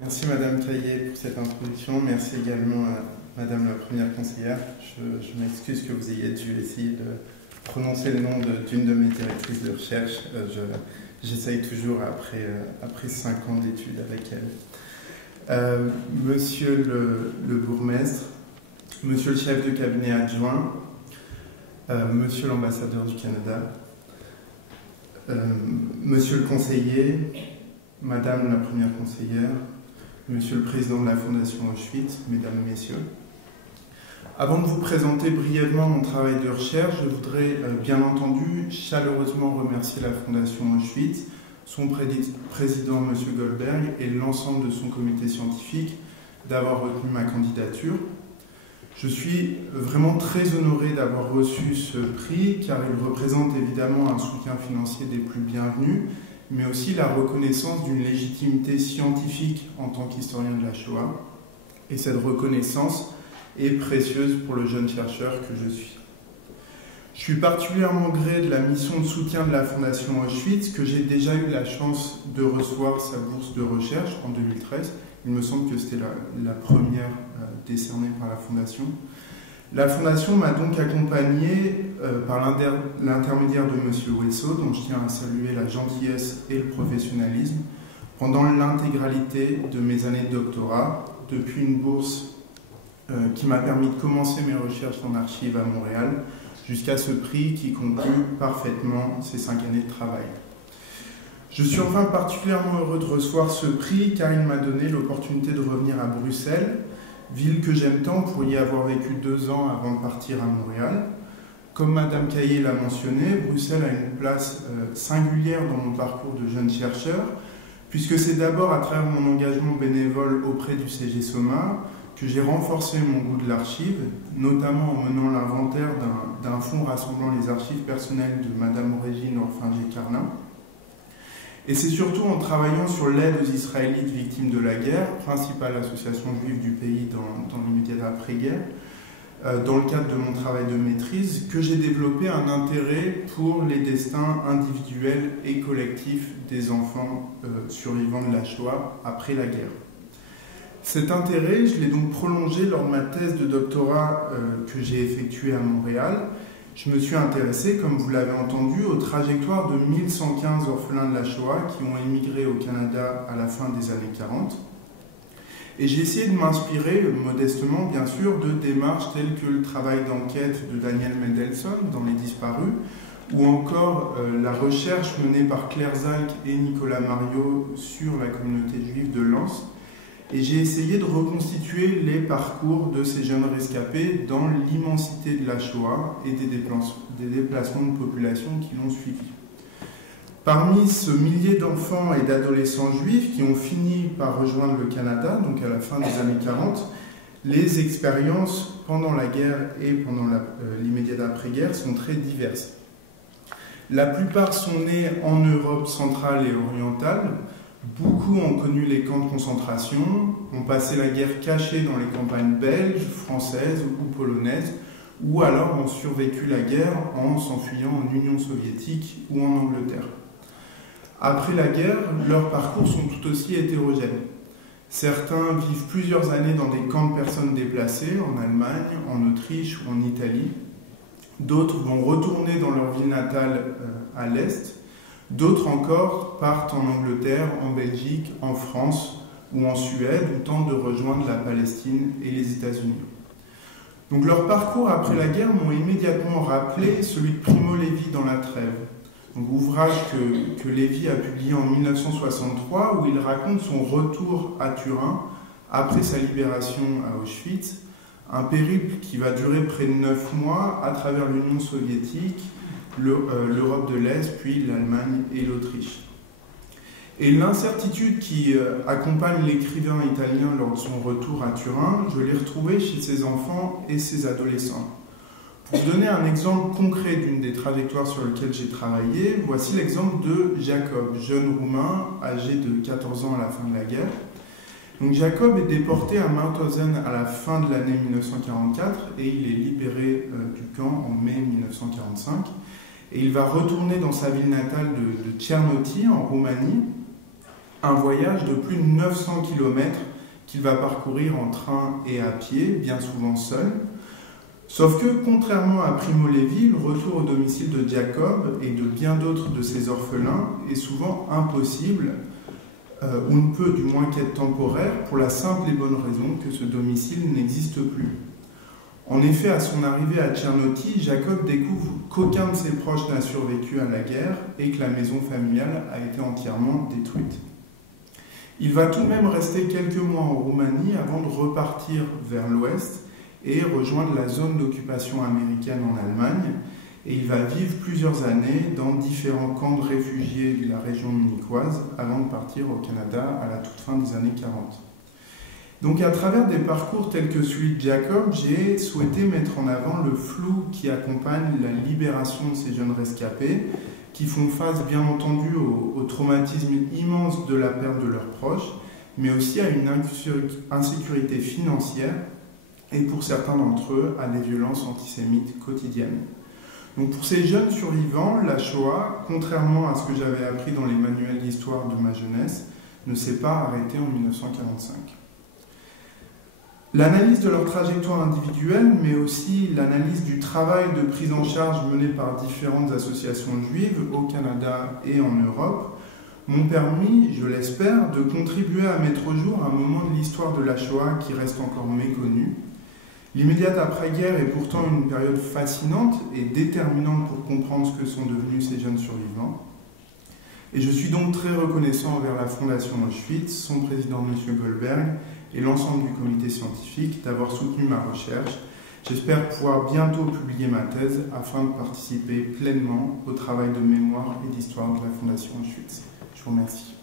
Merci Madame Caillé pour cette introduction. Merci également à Madame la première conseillère. Je m'excuse que vous ayez dû essayer de prononcer le nom d'une de mes directrices de recherche. J'essaye toujours après 5 ans d'études avec elle. Monsieur le bourgmestre, Monsieur le chef de cabinet adjoint, Monsieur l'ambassadeur du Canada, Monsieur le conseiller, Madame la première conseillère, Monsieur le président de la Fondation Auschwitz, Mesdames et Messieurs. Avant de vous présenter brièvement mon travail de recherche, je voudrais bien entendu chaleureusement remercier la Fondation Auschwitz, son président Monsieur Goldberg et l'ensemble de son comité scientifique d'avoir retenu ma candidature. Je suis vraiment très honoré d'avoir reçu ce prix car il représente évidemment un soutien financier des plus bienvenus, mais aussi la reconnaissance d'une légitimité scientifique en tant qu'historien de la Shoah. Et cette reconnaissance est précieuse pour le jeune chercheur que je suis. Je suis particulièrement gré de la mission de soutien de la Fondation Auschwitz, que j'ai déjà eu la chance de recevoir sa bourse de recherche en 2013. Il me semble que c'était la première décernée par la Fondation. La Fondation m'a donc accompagné par l'intermédiaire de M. Hueso, dont je tiens à saluer la gentillesse et le professionnalisme, pendant l'intégralité de mes années de doctorat, depuis une bourse qui m'a permis de commencer mes recherches en archives à Montréal, jusqu'à ce prix qui conclut parfaitement ces 5 années de travail. Je suis enfin particulièrement heureux de recevoir ce prix car il m'a donné l'opportunité de revenir à Bruxelles, ville que j'aime tant pour y avoir vécu 2 ans avant de partir à Montréal. Comme Madame Caillé l'a mentionné, Bruxelles a une place singulière dans mon parcours de jeune chercheur, puisque c'est d'abord à travers mon engagement bénévole auprès du CGSOMA que j'ai renforcé mon goût de l'archive, notamment en menant l'inventaire d'un fonds rassemblant les archives personnelles de Madame Régine Orphinger-Carlin. Et c'est surtout en travaillant sur l'aide aux Israélites victimes de la guerre, principale association juive du pays dans l'immédiat après-guerre, dans le cadre de mon travail de maîtrise, que j'ai développé un intérêt pour les destins individuels et collectifs des enfants survivants de la Shoah après la guerre. Cet intérêt, je l'ai donc prolongé lors de ma thèse de doctorat que j'ai effectuée à Montréal. Je me suis intéressé, comme vous l'avez entendu, aux trajectoires de 1115 orphelins de la Shoah qui ont émigré au Canada à la fin des années 40. Et j'ai essayé de m'inspirer, modestement bien sûr, de démarches telles que le travail d'enquête de Daniel Mendelsohn dans Les Disparus, ou encore la recherche menée par Claire Zalk et Nicolas Mariot sur la communauté juive de Lens. Et j'ai essayé de reconstituer les parcours de ces jeunes rescapés dans l'immensité de la Shoah et des déplacements de population qui l'ont suivi. Parmi ce millier d'enfants et d'adolescents juifs qui ont fini par rejoindre le Canada, donc à la fin des années 40, les expériences pendant la guerre et pendant l'immédiat après-guerre sont très diverses. La plupart sont nés en Europe centrale et orientale. Beaucoup ont connu les camps de concentration, ont passé la guerre cachée dans les campagnes belges, françaises ou polonaises, ou alors ont survécu la guerre en s'enfuyant en Union soviétique ou en Angleterre. Après la guerre, leurs parcours sont tout aussi hétérogènes. Certains vivent plusieurs années dans des camps de personnes déplacées, en Allemagne, en Autriche ou en Italie. D'autres vont retourner dans leur ville natale à l'Est. D'autres encore partent en Angleterre, en Belgique, en France ou en Suède ou tentent de rejoindre la Palestine et les États-Unis. Donc leur parcours après la guerre m'ont immédiatement rappelé celui de Primo Levi dans La Trêve, donc ouvrage que Levi a publié en 1963 où il raconte son retour à Turin après sa libération à Auschwitz, un périple qui va durer près de 9 mois à travers l'Union soviétique, l'Europe de l'Est, puis l'Allemagne et l'Autriche. Et l'incertitude qui accompagne l'écrivain italien lors de son retour à Turin, je l'ai retrouvée chez ses enfants et ses adolescents. Pour vous donner un exemple concret d'une des trajectoires sur lesquelles j'ai travaillé, voici l'exemple de Jacob, jeune Roumain âgé de 14 ans à la fin de la guerre. Donc Jacob est déporté à Mauthausen à la fin de l'année 1944 et il est libéré du camp en mai 1945. Et il va retourner dans sa ville natale de Tchernoti, en Roumanie. Un voyage de plus de 900 km qu'il va parcourir en train et à pied, bien souvent seul. Sauf que, contrairement à Primo Levi, le retour au domicile de Jacob et de bien d'autres de ses orphelins est souvent impossible, ou ne peut du moins qu'être temporaire, pour la simple et bonne raison que ce domicile n'existe plus. En effet, à son arrivée à Tchernoti, Jacob découvre qu'aucun de ses proches n'a survécu à la guerre et que la maison familiale a été entièrement détruite. Il va tout de même rester quelques mois en Roumanie avant de repartir vers l'ouest et rejoindre la zone d'occupation américaine en Allemagne. Et il va vivre plusieurs années dans différents camps de réfugiés de la région munichoise avant de partir au Canada à la toute fin des années 40. Donc à travers des parcours tels que celui de Jacob, j'ai souhaité mettre en avant le flou qui accompagne la libération de ces jeunes rescapés, qui font face bien entendu au traumatisme immense de la perte de leurs proches, mais aussi à une insécurité financière et pour certains d'entre eux à des violences antisémites quotidiennes. Donc pour ces jeunes survivants, la Shoah, contrairement à ce que j'avais appris dans les manuels d'histoire de ma jeunesse, ne s'est pas arrêtée en 1945. L'analyse de leur trajectoire individuelle, mais aussi l'analyse du travail de prise en charge mené par différentes associations juives au Canada et en Europe, m'ont permis, je l'espère, de contribuer à mettre au jour un moment de l'histoire de la Shoah qui reste encore méconnu. L'immédiate après-guerre est pourtant une période fascinante et déterminante pour comprendre ce que sont devenus ces jeunes survivants. Et je suis donc très reconnaissant envers la Fondation Auschwitz, son président M. Goldberg, et l'ensemble du comité scientifique d'avoir soutenu ma recherche. J'espère pouvoir bientôt publier ma thèse afin de participer pleinement au travail de mémoire et d'histoire de la Fondation Auschwitz. Je vous remercie.